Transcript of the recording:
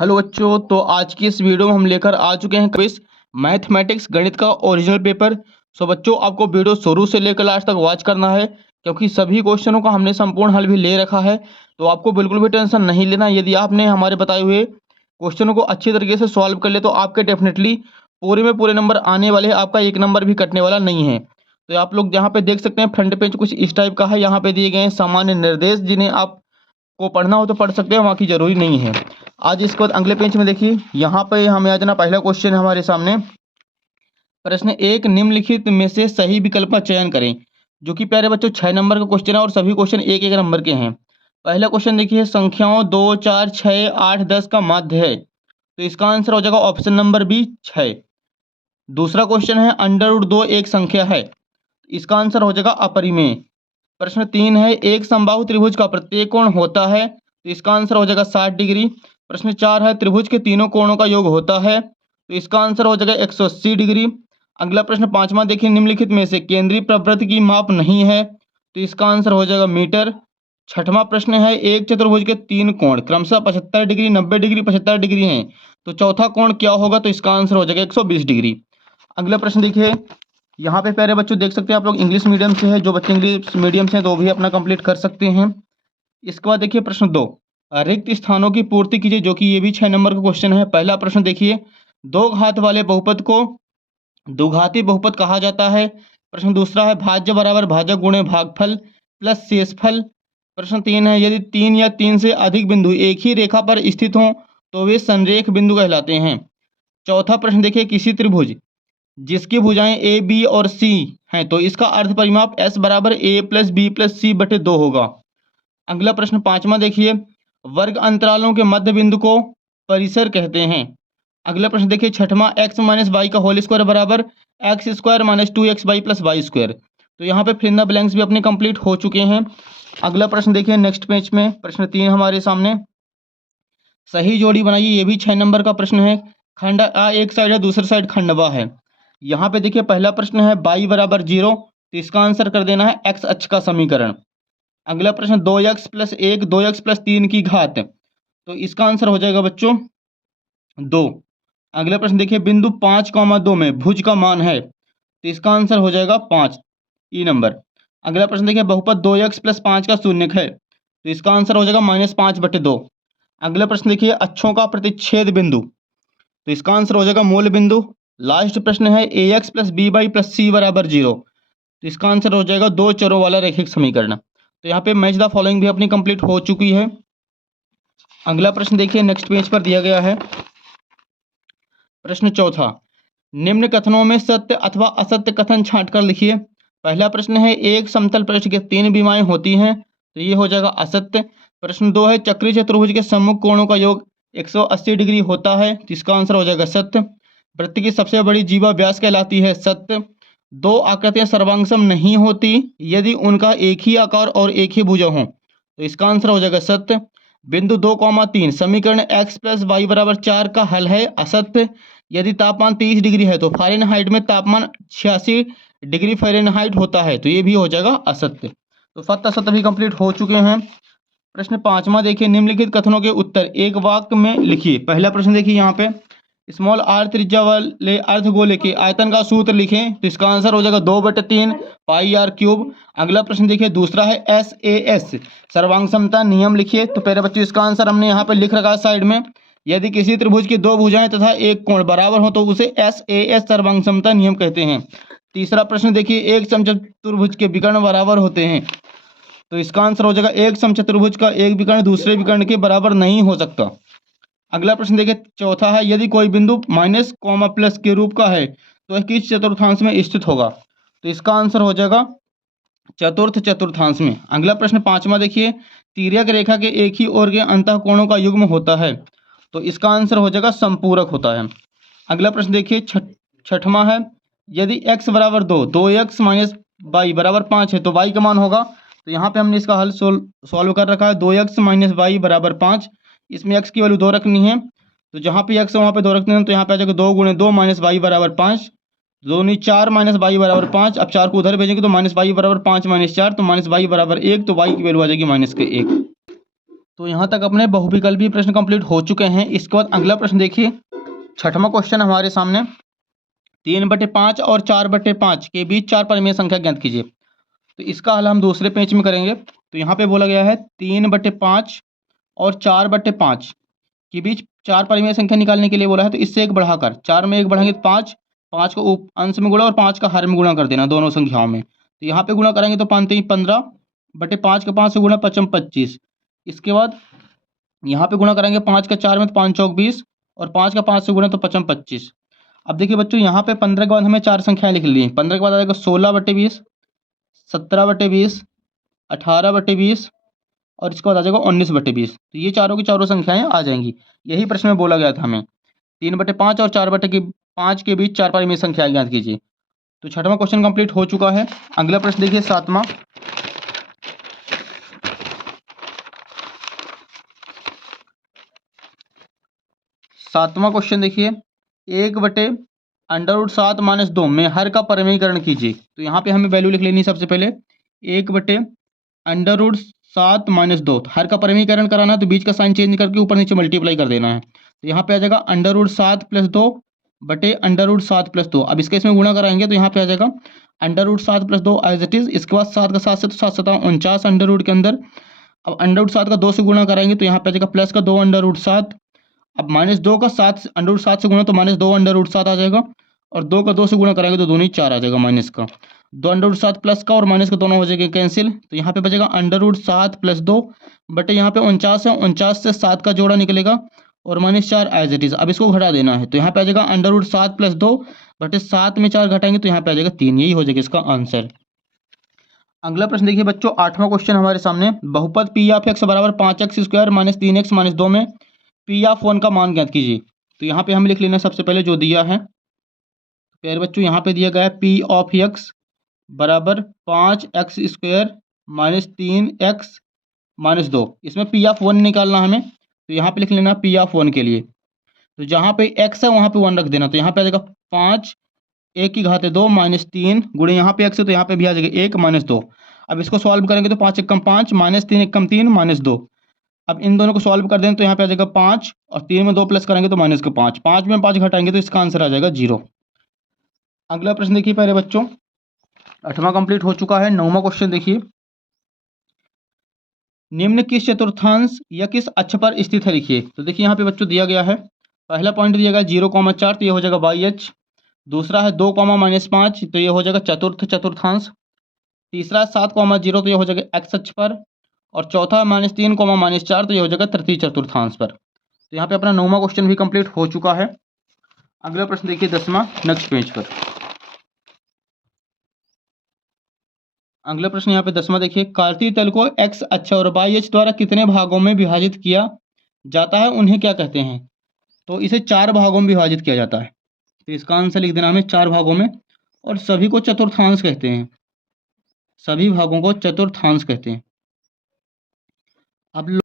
Hello बच्चों, तो आज की इस वीडियो में हम लेकर आ चुके हैं क्विज मैथमेटिक्स गणित का ओरिजिनल पेपर। सो बच्चों, आपको वीडियो शुरू से लेकर लास्ट तक वॉच करना है क्योंकि सभी क्वेश्चनों का हमने संपूर्ण हल भी ले रखा है। तो आपको बिल्कुल भी टेंशन नहीं लेना। यदि आपने हमारे बताए हुए क्वेश्चनों को अच्छी तरीके से सॉल्व कर ले तो आपके डेफिनेटली पूरे में पूरे नंबर आने वाले हैं, आपका एक नंबर भी कटने वाला नहीं है। तो आप लोग यहाँ पे देख सकते हैं, फ्रंट पेज कुछ इस टाइप का है। यहाँ पे दिए गए हैं सामान्य निर्देश, जिन्हें आप को पढ़ना हो तो पढ़ सकते हैं, वहाँ की जरूरी नहीं है। आज इसके बाद अगले पेज में देखिए, यहाँ पे हमें आज ना पहला क्वेश्चन है हमारे सामने। प्रश्न एक, निम्नलिखित में से सही विकल्प का चयन करें। जो कि प्यारे बच्चों 6 नंबर का क्वेश्चन है और सभी क्वेश्चन एक एक नंबर के हैं। पहला क्वेश्चन देखिए, संख्याओं 2, 4, 6, 8, 10 का माध्य है। तो इसका आंसर हो जाएगा ऑप्शन नंबर बी 6। दूसरा क्वेश्चन है, √2 एक संख्या है। इसका आंसर हो जाएगा अपरिमेय। प्रश्न 3 है, एक समबाहु त्रिभुज का प्रत्येक कोण होता है। तो इसका आंसर हो जाएगा 60 डिग्री। प्रश्न 4 है, त्रिभुज के तीनों कोणों का योग होता है। तो इसका आंसर हो जाएगा 180 डिग्री। अगला प्रश्न 5वां देखिए, निम्नलिखित में से केंद्रीय प्रवृत्त की माप नहीं है। तो इसका आंसर हो जाएगा मीटर। 6वां प्रश्न है, एक चतुर्भुज के तीन कोण क्रमशः 75 डिग्री, 90 डिग्री, 75 डिग्री हैं। तो चौथा कोण क्या होगा? तो इसका आंसर हो जाएगा 120 डिग्री। अगला प्रश्न देखिए, यहाँ पे प्यारे बच्चों देख सकते हैं आप लोग, इंग्लिश मीडियम से है। जो बच्चे इंग्लिश मीडियम से हैं तो भी अपना कंप्लीट कर सकते हैं। इसके बाद देखिए प्रश्न 2, रिक्त स्थानों की पूर्ति कीजिए। जो कि ये भी 6 नंबर का क्वेश्चन है। पहला प्रश्न देखिए, दो घात वाले बहुपद को द्विघाती बहुपद कहा जाता है। प्रश्न दूसरा है, भाज्य बराबर भाजक गुणे भागफल प्लस शेषफल। प्रश्न 3 है, यदि 3 या 3 से अधिक बिंदु एक ही रेखा पर स्थित हों तो वे संरेख बिंदु कहलाते हैं। चौथा प्रश्न देखिए, किसी त्रिभुज जिसकी भुजाएं ए बी और सी हैं तो इसका अर्ध परिमाप एस बराबर ए प्लस बी प्लस सी बटे 2 होगा। अगला प्रश्न 5वां देखिए, वर्ग अंतरालों के मध्य बिंदु को परिसर कहते हैं। अगला प्रश्न देखिए 6वां, एक्स माइनस वाई का होल स्क्वायर बराबर x square minus 2x y plus y square. तो यहाँ पे फिल इन द ब्लैंक्स भी अपने कंप्लीट हो चुके हैं। अगला प्रश्न देखिए नेक्स्ट पेज में, प्रश्न 3 हमारे सामने, सही जोड़ी बनाइए। ये भी 6 नंबर का प्रश्न है। खंड आ एक साइड है, दूसरी साइड खंड बा है। यहाँ पे देखिए पहला प्रश्न है, y बराबर 0। तो इसका आंसर कर देना है x अक्ष का समीकरण। अगला प्रश्न 2x प्लस 1, 2x प्लस 3 की घात। तो इसका आंसर हो जाएगा बच्चों 2। अगला प्रश्न देखिए, बिंदु 5,2 में भुज का मान है। तो इसका आंसर हो जाएगा 5, ई नंबर। अगला प्रश्न देखिए, बहुपद 2x प्लस 5 का शून्यक है। तो इसका आंसर हो जाएगा -5 बटे 2। अगला प्रश्न देखिए, अक्षों का प्रतिच्छेद बिंदु। तो इसका आंसर हो जाएगा मूल बिंदु। लास्ट प्रश्न है, ax plus B Y plus C बराबर 0। तो इसका आंसर हो जाएगा दो चरों वाला रैखिक समीकरण। तो यहाँ पे मैच द फॉलोइंग भी अपनी कंप्लीट हो चुकी है। अगला प्रश्न देखिए नेक्स्ट पेज पर दिया गया है। प्रश्न चौथा, निम्न कथनों में सत्य अथवा असत्य कथन छांटकर लिखिए। पहला प्रश्न है, एक समतल पृष्ठ के 3 विमाएं होती हैं। तो ये हो जाएगा असत्य। प्रश्न 2 है, चक्रीय चतुर्भुज के सम्मुख कोणों का योग 180 डिग्री होता है। तो इसका आंसर हो जाएगा सत्य। वृत्त की सबसे बड़ी जीवा व्यास कहलाती है, सत्य। दो आकृतियां सर्वांगसम नहीं होती यदि उनका एक ही आकार और एक ही भुजा हो। तो इसका आंसर हो जाएगा सत्य। बिंदु 2,3 समीकरण x प्लस वाई बराबर 4 का हल है, असत्य। यदि तापमान 30 डिग्री है तो फ़ारेनहाइट में तापमान 86 डिग्री फ़ारेनहाइट होता है। तो ये भी हो जाएगा असत्य। तो सत्य असत्य भी कंप्लीट हो चुके हैं। प्रश्न 5वां देखिए, निम्नलिखित कथनों के उत्तर एक वाक्य में लिखिए। पहला प्रश्न देखिए, यहाँ पे स्मॉल आर त्रिज्या वाले अर्धगोले के आयतन का सूत्र लिखें। तो इसका आंसर हो जाएगा 2/3 पाई आर क्यूब। अगला प्रश्न देखिए दूसरा है, SAS सर्वांग समता नियम लिखिए। तो पहले बच्चों इसका आंसर हमने यहाँ पे लिख रखा है साइड में। यदि किसी त्रिभुज की दो भुजाएं तथा एक कोण बराबर हो तो उसे SAS सर्वांग समता नियम कहते हैं। तीसरा प्रश्न देखिए, एक समचतुर्भुज के विकर्ण बराबर होते हैं। तो इसका आंसर हो जाएगा एक समचतुर्भुज का एक विकर्ण दूसरे विकर्ण के बराबर नहीं हो सकता। अगला प्रश्न देखिए चौथा है, यदि कोई बिंदु माइनस कॉमा प्लस के रूप का है तो यह किस चतुर्थांश में स्थित होगा? तो इसका आंसर हो जाएगा चतुर्थ चतुर्थांश में। अगला प्रश्न 5वां देखिए, तिर्यक रेखा के एक ही ओर के अंतः कोणों का युग्म होता है। तो इसका आंसर हो जाएगा संपूरक होता है। अगला प्रश्न देखिए 6वां है, यदि x बराबर 2, 2x माइनस वाई बराबर 5 है तो y का मान होगा। तो यहाँ पे हमने इसका हल सॉल्व कर रखा है। 2x माइनस वाई बराबर 5। इसमें x की वैल्यू 2 रखनी है। तो जहाँ पे x है वहाँ पे 2 रखने हैं। तो यहाँ पे आ जाएगा 2 गुणे 2 माइनस वाई बराबर 5। 2 नहीं 4 माइनस वाई बराबर 5। अब 4 को उधर भेजेंगे तो माइनस वाई बराबर 5 माइनस 4 तो माइनस वाई बराबर 1। तो y की वैल्यू आ जाएगी -1। तो यहाँ तक अपने बहुविकल्पीय प्रश्न कंप्लीट हो चुके हैं। इसके बाद अगला प्रश्न देखिए, छठवां क्वेश्चन हमारे सामने, 3/5 और 4/5 के बीच 4 परिमेय संख्या ज्ञात कीजिए। तो इसका हल हम दूसरे पेज में करेंगे। तो यहाँ पे बोला गया है 3/5 और 4/5 के बीच 4 परिमेय संख्या निकालने के लिए बोला है। तो इससे एक बढ़ाकर 4 में एक बढ़ाएंगे तो 5, 5 को अंश में गुणा और 5 का हर में गुणा कर देना दोनों संख्याओं में। तो यहाँ पे गुणा करेंगे तो 15/5 का 5 से गुणा 5 25। इसके बाद यहाँ पे गुणा करेंगे 5 का 4 में तो 5 चौक 20 और 5 का 5 से गुणा तो 5 25। अब देखिए बच्चों, यहाँ पे 15 के बाद हमें 4 संख्याएं लिख ली। 15 के बाद आ जाएगा 16/20, 17/20, 18/20 और इसके बाद आ जाएगा 19/20। तो ये चारों की चारों संख्याएं आ जाएंगी। यही प्रश्न में बोला गया था हमें, 3/5 और 4/5 के बीच 4 परिमेय संख्याएं ज्ञात कीजिए। तो छठवां क्वेश्चन कंप्लीट हो चुका है। अगला प्रश्न देखिए, सातवां। सातवां क्वेश्चन देखिए, 1/√7 - 2 में हर का परिमेयीकरण कीजिए। तो यहाँ पे हमें वैल्यू लिख लेनी सबसे पहले, 1/√7 - 2। हर का परिमेयीकरण कराना है तो बीच का साइन चेंज करके ऊपर नीचे मल्टीप्लाई कर देना है। तो यहाँ पे आ जाएगा √7 + 2 बटे √7 + 2। अब इसके इसमें गुणा कराएंगे तो यहाँ पे आ जाएगा √7 + 2 एज इट इज। इसके बाद 7 का 7 से तो 7 7 49 अंडर रूट के अंदर। अब √7 का 2 से गुणा कराएंगे तो यहाँ पे आ जाएगा प्लस का 2 √7। अब -2 का 7 √7 से गुणा तो -2 √7 आ जाएगा और 2 का 2 से गुणा कराएंगे तो दोनों ही 4 आ जाएगा माइनस का। 2 √7 प्लस का और माइनस का दोनों हो जाएंगे कैंसिल। तो यहाँ पे बचेगा √7 + 2 बटे यहाँ पे 49 है, 49 से 7 का जोड़ा निकलेगा और -4 एज इट इज। अब इसको घटा देना है तो यहाँ पे आ जाएगा √7 + 2 बटे 7 में 4 घटाएंगे तो यहाँ पे आ जाएगा 3। यही हो जाएगा इसका आंसर। अगला प्रश्न देखिए बच्चों, 8वां क्वेश्चन हमारे सामने, बहुपद P(x) = 5x² - 3x - 2 में P(1) का मान ज्ञात कीजिए। तो यहाँ पे हमें लिख लेना है सबसे पहले जो दिया है। प्यारे बच्चों, यहाँ पे दिया गया है P(x) = 5x² - 3x - 2। इसमें P(1) निकालना हमें। तो यहाँ पे लिख लेना P(1) के लिए। तो जहाँ पे x है वहाँ पे 1 रख देना। तो यहाँ पे आ जाएगा 5 1 की घात 2 - 3 गुणे यहाँ पे x है तो यहाँ पे भी आ जाएगा 1 - 2। अब इसको सॉल्व करेंगे तो 5 × 5 -3 × 3 -2। अब इन दोनों को सॉल्व कर दें तो यहाँ पे आ जाएगा 5 और 3 में 2 प्लस करेंगे तो -5। 5 में 5 घटाएंगे तो इसका आंसर आ जाएगा 0। अगला प्रश्न देखिए पहले बच्चों, 8वां कंप्लीट हो चुका है। 9वां क्वेश्चन देखिए, निम्न किस चतुर्थांश या किस अक्ष पर स्थित है लिखिए। तो देखिए यहाँ पे बच्चों दिया गया है, पहला पॉइंट दिया गया 0,4 तो ये हो जाएगा YH। दूसरा है 2, -5 तो ये हो जाएगा चतुर्थ चतुर्थांश। तीसरा 7,0 तो ये हो जाएगा x अक्ष पर। और चौथा -3, -4 तो ये हो जाएगा तृतीय चतुर्थांश पर। तो यहाँ पे अपना 9वां क्वेश्चन भी कंप्लीट हो चुका है। अगला प्रश्न देखिए 10वां, नेक्स्ट पेज पर। अगला प्रश्न यहाँ पे 10वां देखिए, कार्तीय तल को x अक्ष और YH द्वारा कितने भागों में विभाजित किया जाता है, उन्हें क्या कहते हैं। तो इसे 4 भागों में विभाजित किया जाता है। तो इसका आंसर लिख देना हमें 4 भागों में, और सभी को चतुर्थांश कहते हैं। सभी भागों को चतुर्थांश कहते हैं। अब